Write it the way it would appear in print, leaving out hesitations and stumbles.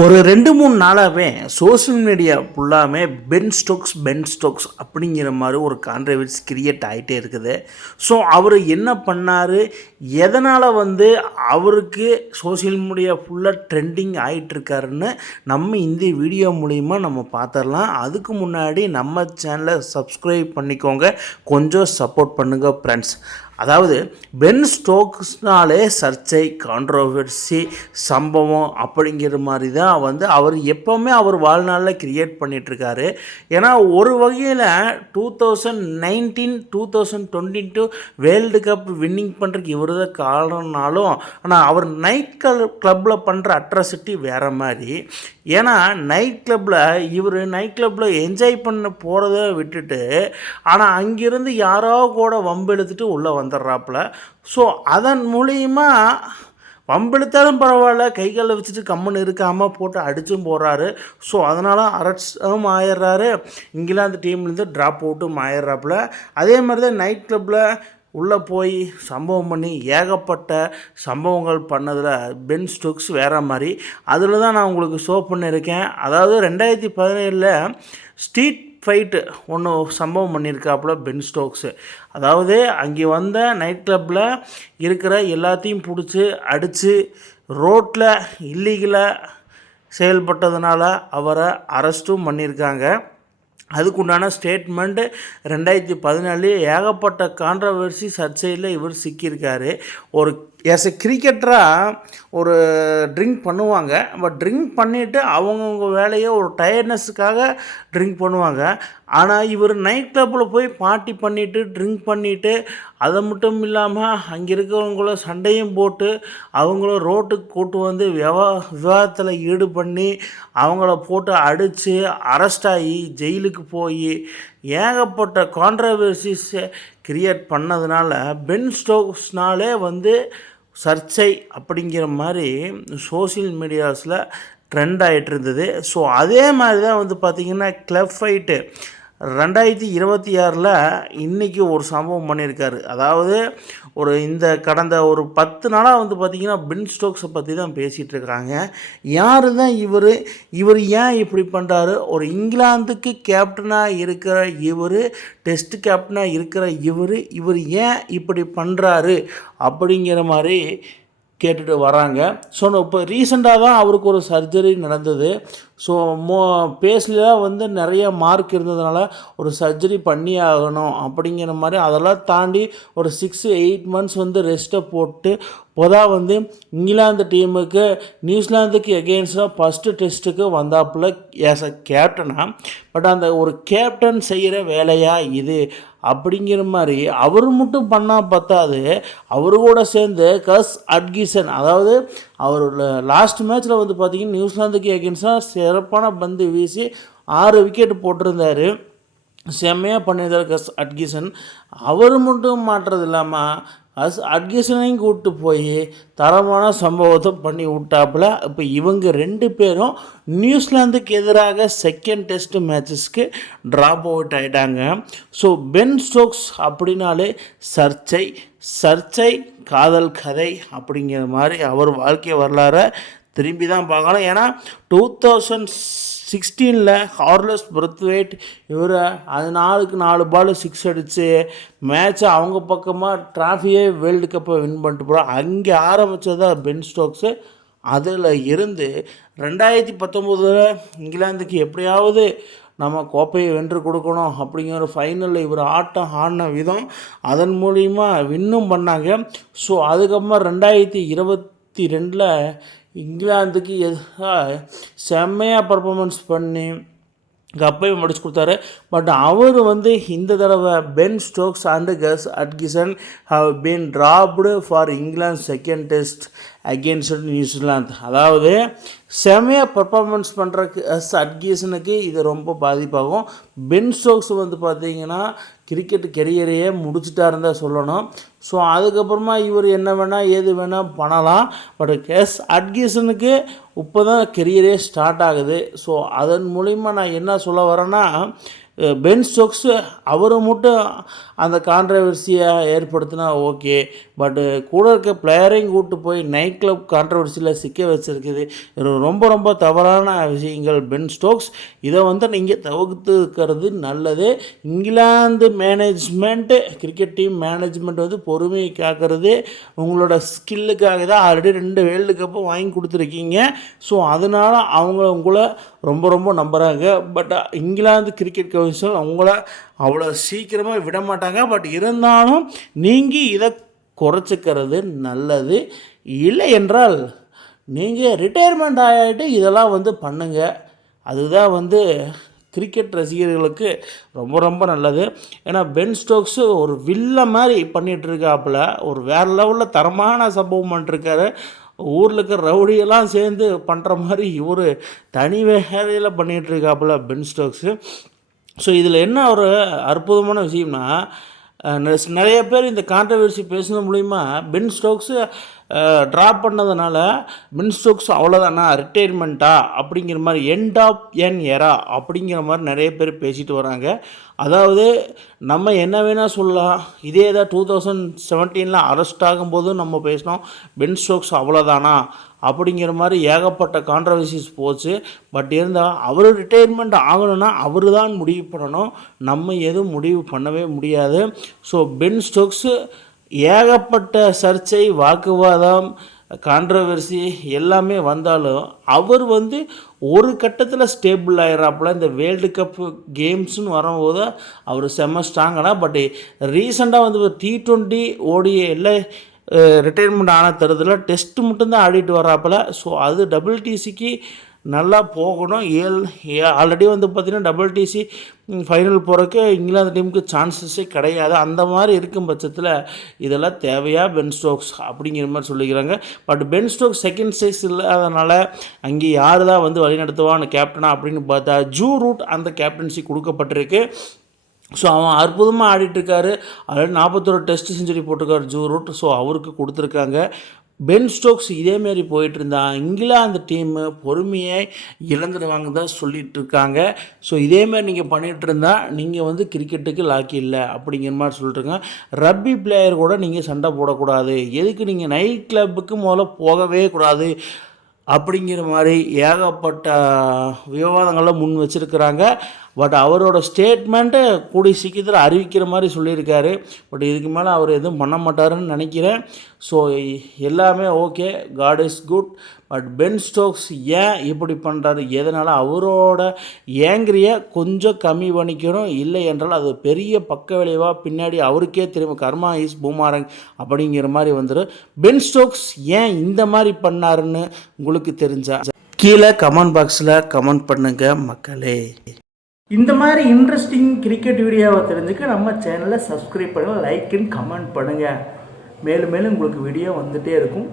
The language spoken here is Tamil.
ஒரு 2, 3 நாளாவே சோசியல் மீடியா ஃபுல்லாமே பென் ஸ்டோக்ஸ் அப்படிங்கிற மாரி ஒரு கான்ட்ரோவர்சி கிரியேட் ஆயிட்டே இருக்குது. ஸோ, அவரு என்ன பண்ணாரு? எதனால அவருக்கு சோசியல் மீடியா ஃபுல்லா ட்ரெண்டிங் ஆயிட்டுருக்காருன்னு நம்ம இந்த வீடியோ மூலியமா நம்ம பார்த்துரலாம். அதுக்கு முன்னாடி நம்ம சேனலை சப்ஸ்கிரைப் பண்ணிக்கோங்க. கொஞ்சம் சப்போர்ட் பண்ணுங்க ஃப்ரெண்ட்ஸ். அதாவது பென் ஸ்டோக்ஸ்னாலே சர்ச்சை, கான்ட்ரோவர்சி, சம்பவம் அப்படிங்கிற மாதிரி தான் அவர் எப்போவுமே அவர் வாழ்நாளில் கிரியேட் பண்ணிகிட்ருக்காரு. ஏன்னா ஒரு வகையில் 2019, 2022 வேர்ல்டு கப் வின்னிங் பண்ணுறதுக்கு இவர் தான் காரணம்னாலும், ஆனால் அவர் நைட் கிளப்பில் பண்ணுற அட்ராசிட்டி வேறு மாதிரி. ஏன்னா நைட் கிளப்பில் என்ஜாய் பண்ண போகிறத விட்டுட்டு, ஆனால் அங்கேருந்து யாரோ கூட வம்பு எடுத்துகிட்டு உள்ளே வந்துடுறாப்புல. ஸோ அதன் மூலிமா வம்பெடுத்தாலும் பரவாயில்ல, கை காலில் வச்சுட்டு கம்முன்னு இருக்காமல் போட்டு அடிச்சும் போடுறாரு. ஸோ அதனால் அரட்ஸும் ஆயிடுறாரு. இங்கிலாந்து டீம்லேருந்து ட்ராப் அவுட்டும் ஆயிடுறாப்புல. அதே மாதிரி தான் நைட் கிளப்பில் உள்ளே போய் சம்பவம் பண்ணி ஏகப்பட்ட சம்பவங்கள் பண்ணதில் பென் ஸ்டோக்ஸ் வேறு மாதிரி. அதில் தான் நான் உங்களுக்கு ஷோ பண்ணியிருக்கேன். அதாவது 2017 ஸ்ட்ரீட் ஃபைட்டு ஒன்று சம்பவம் பண்ணியிருக்காப்புல பென் ஸ்டோக்ஸு. அதாவது அங்கே வந்த நைட் கிளப்பில் இருக்கிற எல்லாத்தையும் பிடிச்சி அடித்து ரோட்டில் இல்லீகலாக செயல்பட்டதுனால அவரை அரெஸ்ட்டும் பண்ணியிருக்காங்க. அதுக்குண்டான ஸ்டேட்மெண்ட்டு 2014 ஏகப்பட்ட கான்ட்ரவர்சி சர்ச்சையில் இவர் சிக்கியிருக்காரு. ஒரு எஸ் எ கிரிக்கெட்டராக ஒரு ட்ரிங்க் பண்ணுவாங்க. பட் ட்ரிங்க் பண்ணிவிட்டு அவங்கவுங்க வேலையை ஒரு டயர்ட்னஸுக்காக ட்ரிங்க் பண்ணுவாங்க. ஆனால் இவர் நைட் கிளப்பில் போய் பார்ட்டி பண்ணிவிட்டு ட்ரிங்க் பண்ணிவிட்டு அதை மட்டும் இல்லாமல் அங்கே இருக்கிறவங்கள சண்டையும் போட்டு அவங்கள ரோட்டுக்கு கூட்டு வந்து விவாதத்தில் ஈடு பண்ணி அவங்கள போட்டு அடித்து அரெஸ்ட் ஆகி ஜெயிலுக்கு போய் ஏகப்பட்ட கான்ட்ரவர்சிஸை கிரியேட் பண்ணதுனால பென் ஸ்டோக்ஸ்னாலே சர்ச்சை அப்படிங்கிற மாதிரி சோசியல் மீடியாஸில் ட்ரெண்ட் ஆகிட்டு இருந்தது. ஸோ அதே மாதிரி தான் பார்த்திங்கன்னா கிளப் ஃபைட்டு 2026 இன்றைக்கி ஒரு சம்பவம் பண்ணியிருக்காரு. அதாவது இந்த கடந்த ஒரு 10 நாளாக பார்த்திங்கன்னா பென் ஸ்டோக்ஸை பற்றி தான் பேசிகிட்டு இருக்கிறாங்க. யார் தான் இவர் ஏன் இப்படி பண்ணுறாரு? ஒரு இங்கிலாந்துக்கு கேப்டனாக இருக்கிற டெஸ்ட் கேப்டனாக இருக்கிற இவர் ஏன் இப்படி பண்ணுறாரு அப்படிங்கிற மாதிரி கேட்டுட்டு வராங்க. ஸோ இப்போ ரீசெண்டாக தான் அவருக்கு ஒரு சர்ஜரி நடந்தது. ஸோ பேஸில் நிறைய மார்க் இருந்ததுனால ஒரு சர்ஜரி பண்ணி ஆகணும் அப்படிங்கிற மாதிரி அதெல்லாம் தாண்டி ஒரு 6-8 மந்த்ஸ் ரெஸ்ட்டை போட்டு இப்போதான் இங்கிலாந்து டீமுக்கு நியூசிலாந்துக்கு எகெயின்ஸ்டாக ஃபஸ்ட்டு டெஸ்ட்டுக்கு வந்தாப்புல ஆஸ் அ கேப்டனாக. பட் அந்த ஒரு கேப்டன் செய்கிற வேலையா இது அப்படிங்கிற மாதிரி அவர் மட்டும் பண்ணால் பத்தாது. அவரு கூட சேர்ந்து கஸ் அட்கிசன், அதாவது அவர் லாஸ்ட் மேட்ச்சில் பார்த்திங்கன்னா நியூசிலாந்துக்கு எகெயின்ஸ்டாக சிறப்பான பந்து வீசி 6 விக்கெட் போட்டிருந்தார். செம்மையாக பண்ணியிருந்தார் கஸ் அட்கிசன். அவர் மட்டும் மாட்டுறது இல்லாமல் அட்கிசனையும் கூப்பிட்டு போய் தரமான சம்பவத்தை பண்ணி விட்டாப்புல. இப்போ இவங்க 2 பேரும் நியூசிலாந்துக்கு எதிராக செகண்ட் டெஸ்ட் மேட்சஸ்க்கு ட்ராப் அவுட் ஆகிட்டாங்க. ஸோ பென் ஸ்டோக்ஸ் அப்படின்னாலே சர்ச்சை காதல் கதை அப்படிங்கிற மாதிரி அவர் வாழ்க்கை வரலாறை திரும்பி தான் பார்க்கணும். ஏன்னா 2016 கார்லஸ் பிரத்வேட் இவர் அது 4 பால் 6 அடித்து மேட்சை அவங்க பக்கமாக ட்ராஃபியே வேர்ல்டு கப்பை வின் பண்ணிட்டு போகிறோம். அங்கே ஆரம்பித்ததா பென் ஸ்டோக்ஸு. அதில் இருந்து 2019 இங்கிலாந்துக்கு எப்படியாவது நம்ம கோப்பையை வென்று கொடுக்கணும் அப்படிங்கிற ஃபைனலில் இவர் ஆட்டம் ஆடின விதம் அதன் மூலிமா வின்னும் பண்ணாங்க. ஸோ அதுக்கப்புறமா 2022 இங்கிலாந்துக்கு எதிராக செம்மையாக பர்ஃபார்மன்ஸ் பண்ணி கப்பையும் முடிச்சு கொடுத்தாரு. பட் அவர் இந்த தடவை pen Stokes and Gus Atkinson have been dropped for England second test against New Zealand. அதாவது செம்மையாக பர்ஃபார்மன்ஸ் பண்ணுறக்கு அட்கிசனுக்கு இது ரொம்ப பாதிப்பாகும். பென் ஸ்டோக்ஸ் பார்த்திங்கன்னா கிரிக்கெட் கெரியரையே முடிச்சுட்டாருன்னு தான் சொல்லணும். ஸோ அதுக்கப்புறமா இவர் என்ன வேணால் ஏது வேணால் பண்ணலாம். பட் அட்கிசனுக்கு இப்போ தான் கெரியரே ஸ்டார்ட் ஆகுது. ஸோ அதன் மூலிமா நான் என்ன சொல்ல வரேன்னா, பென் ஸ்டோக்ஸ் அவரை மட்டும் அந்த கான்ட்ரவர்சியை ஏற்படுத்தினா ஓகே, பட்டு கூட இருக்க பிளேயரையும் கூப்பிட்டு போய் நைட் கிளப் கான்ட்ரவர்சியில் சிக்க வச்சுருக்குது. இது ரொம்ப ரொம்ப தவறான விஷயங்கள். பென் ஸ்டோக்ஸ் இதை நீங்கள் தவிர்த்துக்கிறது நல்லது. England management, cricket team management பொறுமையை காக்கிறது உங்களோட ஸ்கில்லுக்காக தான். ஆல்ரெடி 2 வேர்ல்டு கப்பும் வாங்கி கொடுத்துருக்கீங்க. ஸோ அதனால் அவங்க உங்களை ரொம்ப ரொம்ப நம்புகிறாங்க. பட் இங்கிலாந்து கிரிக்கெட் கவுன்சில் அவங்கள அவ்வளோ சீக்கிரமாக விட மாட்டாங்க. பட் இருந்தாலும் நீங்கள் இதை குறைச்சிக்கிறது நல்லது. இல்லை என்றால் நீங்கள் ரிட்டையர்மெண்ட் ஆகிட்டு இதெல்லாம் பண்ணுங்கள். அதுதான் கிரிக்கெட் ரசிகர்களுக்கு ரொம்ப ரொம்ப நல்லது. ஏன்னா பென் ஸ்டோக்ஸு ஒரு வில்ல மாதிரி பண்ணிகிட்ருக்காப்புல, ஒரு வேறு லெவலில் தரமான சம்பவம் பண்ணிட்டுருக்காரு. ஊரில் இருக்கிற ரவுடியெல்லாம் சேர்ந்து பண்ணுற மாதிரி இவர் தனி வேலையில் பண்ணிகிட்ருக்காப்புல பென் ஸ்டோக்ஸு. ஸோ இதில் என்ன ஒரு அற்புதமான விஷயம்னா, நிறைய பேர் இந்த கான்ட்ரவர்சி பேசுனது மூலிமா பென் ஸ்டோக்ஸு ட்ராப் பண்ணதுனால பென் ஸ்டோக்ஸ் அவ்வளோதானா, ரிட்டையர்மெண்ட்டா அப்படிங்கிற மாதிரி, எண்ட் ஆஃப் என் எரா அப்படிங்கிற மாதிரி நிறைய பேர் பேசிட்டு வராங்க. அதாவது நம்ம என்ன வேணால் சொல்லலாம். இதே தான் 2017 அரெஸ்ட் ஆகும்போது நம்ம பேசினோம், பென் ஸ்டோக்ஸ் அவ்வளோதானா அப்படிங்கிற மாதிரி ஏகப்பட்ட கான்ட்ரவர்சிஸ் போச்சு. பட் இருந்தால் அவர் ரிட்டையர்மெண்ட் ஆகணும்னா அவர் தான் முடிவு பண்ணணும், நம்ம எதுவும் முடிவு பண்ணவே முடியாது. ஸோ பென் ஸ்டோக்ஸு ஏகப்பட்ட சர்ச்சை, வாக்குவாதம், கான்ட்ரவர்சி எல்லாமே வந்தாலும் அவர் ஒரு கட்டத்தில் ஸ்டேபிள் ஆகிறாப்புல. இந்த வேர்ல்டு கப் கேம்ஸ்னு வரும்போது அவர் செம்ம ஸ்ட்ராங்கனா. பட் ரீசெண்டாக T20 ODI எல்லாம் ரிட்டையர்மெண்ட் ஆன தருதில் டெஸ்ட்டு மட்டும்தான் ஆடிட்டு வராப்புல. ஸோ அது WTCக்கு நல்லா போகணும். ஆல்ரெடி பார்த்திங்கன்னா WTC ஃபைனல் போகிறக்கு இங்கிலாந்து டீமுக்கு சான்சஸே கிடையாது. அந்த மாதிரி இருக்கும் பட்சத்தில் இதெல்லாம் தேவையா பென் ஸ்டோக்ஸ் அப்படிங்கிற மாதிரி சொல்லிக்கிறாங்க. But Ben Stokes second size இல்லாதனால அங்கே யார் தான் வழிநடத்துவான்னு கேப்டனா அப்படின்னு பார்த்தா ஜூ ரூட் அந்த கேப்டன்சி கொடுக்கப்பட்டிருக்கு. ஸோ அவன் அற்புதமாக ஆடிட்டுருக்காரு. ஆல்ரெடி 41 டெஸ்ட் செஞ்சுரி போட்டிருக்காரு ஜூ ரூட். ஸோ அவருக்கு கொடுத்துருக்காங்க. பென் ஸ்டோக்ஸ் இதேமாரி போயிட்டு இருந்தா இங்கிலாந்து டீமு பொறுமையை இழந்துடுவாங்க தான் சொல்லிகிட்டு இருக்காங்க. ஸோ இதேமாரி நீங்கள் பண்ணிகிட்டு இருந்தால் நீங்கள் கிரிக்கெட்டுக்கு லாக்கி இல்லை அப்படிங்கிற மாதிரி சொல்லிட்டுருங்க. ரப்பி பிளேயர் கூட நீங்கள் சண்டை போடக்கூடாது, எதுக்கு நீங்கள் நைட் கிளப்புக்கு முதல்ல போகவே கூடாது அப்படிங்கிற மாதிரி ஏகப்பட்ட விவாதங்களை முன் வச்சுருக்கிறாங்க. பட் அவரோட ஸ்டேட்மெண்ட்டு கூடிய சீக்கிரத்தில் அறிவிக்கிற மாதிரி சொல்லியிருக்காரு. பட் இதுக்கு மேலே அவர் எதுவும் பண்ண மாட்டாருன்னு நினைக்கிறேன். ஸோ எல்லாமே okay, God is good. But Ben Stokes ஏன் இப்படி பண்ணுறாரு, எதனால் அவரோட ஏங்கிரியை கொஞ்சம் கம்மி பண்ணிக்கணும். இல்லை என்றால் அது பெரிய பக்க விளைவாக பின்னாடி அவருக்கே திரும்ப கர்மா இஸ் பூமாரங் அப்படிங்கிற மாதிரி வந்துடும். பென் ஸ்டோக்ஸ் ஏன் இந்த மாதிரி பண்ணாருன்னு உங்களுக்கு தெரிஞ்சா கீழே கமெண்ட் பாக்ஸில் கமெண்ட் பண்ணுங்கள் மக்களே. இந்த மாதிரி இன்ட்ரெஸ்டிங் கிரிக்கெட் வீடியோவை தெரிஞ்சுக்க நம்ம சேனலை சப்ஸ்கிரைப் பண்ணுங்கள், லைக் அண்ட் கமெண்ட் பண்ணுங்கள். மேலும் மேலும் உங்களுக்கு வீடியோ வந்துகிட்டே இருக்கும்.